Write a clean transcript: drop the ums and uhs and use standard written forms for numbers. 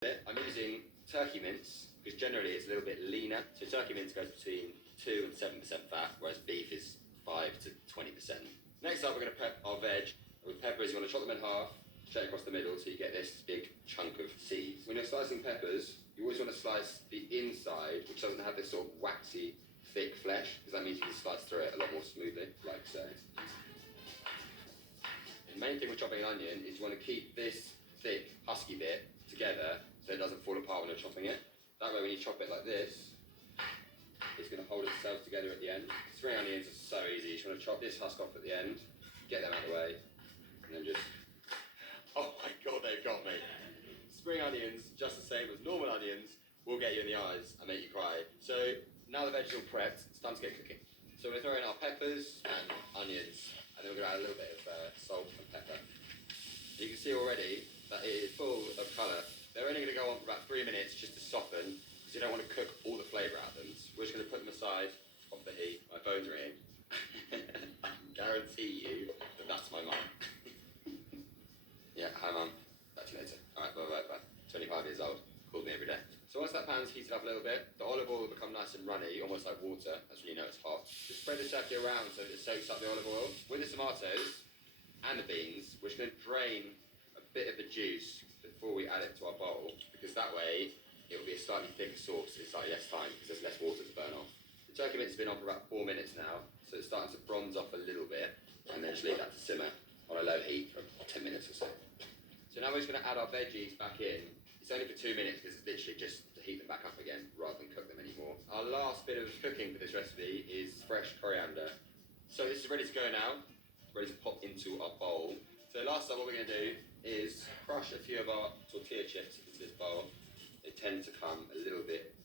I'm using turkey mince because generally it's a little bit leaner. So turkey mince goes between 2 and 7% fat, whereas beef is 5 to 20%. Next up, we're going to prep our veg. With peppers, you want to chop them in half, straight across the middle, so you get this big chunk of seeds. When you're slicing peppers, you always want to slice the inside, which doesn't have this sort of waxy, thick flesh, because that means you can slice through it a lot more smoothly, like so. The main thing with chopping an onion is you want to keep this thick, husky bit together so it doesn't fall apart when you're chopping it. That way when you chop it like this, it's going to hold itself together at the end. Spring onions are so easy. You just want to chop this husk off at the end, get them out of the way, and then just... Oh my god, they've got me. Spring onions, just the same as normal onions, will get you in the eyes and make you cry. So now the veg's all prepped, it's time to get cooking. So we're going to throw in our peppers and onions, and then we're going to add a little bit of salt and pepper. You can see already that it is full of colour. They're only going to go on for about 3 minutes just to soften, because you don't want to cook all the flavour out of them. So we're just going to put them aside off the heat. My phone's ringing. I can guarantee you that that's my mum. Yeah, hi mum. Catch you later. Alright, bye. 25 years old. Called me every day. So once that pan's heated up a little bit, the olive oil will become nice and runny, almost like water. That's when you know it's hot. Just spread the turkey around so that it soaks up the olive oil. With the tomatoes and the beans, we're just going to drain a bit of the juice before we add it to our bowl, because that way it will be a slightly thicker sauce in slightly less time, because there's less water to burn off. The turkey mince has been on for about 4 minutes now, so it's starting to bronze off a little bit, and then just leave that to simmer on a low heat for 10 minutes or so. So now we're just going to add our veggies back in. It's only for 2 minutes because it's literally just to heat them back up again rather than cook them anymore. Our last bit of cooking for this recipe is fresh coriander. So this is ready to go now, ready to pop into our bowl. So last up, what we're going to do is crush a few of our tortilla chips into this bowl. They tend to come a little bit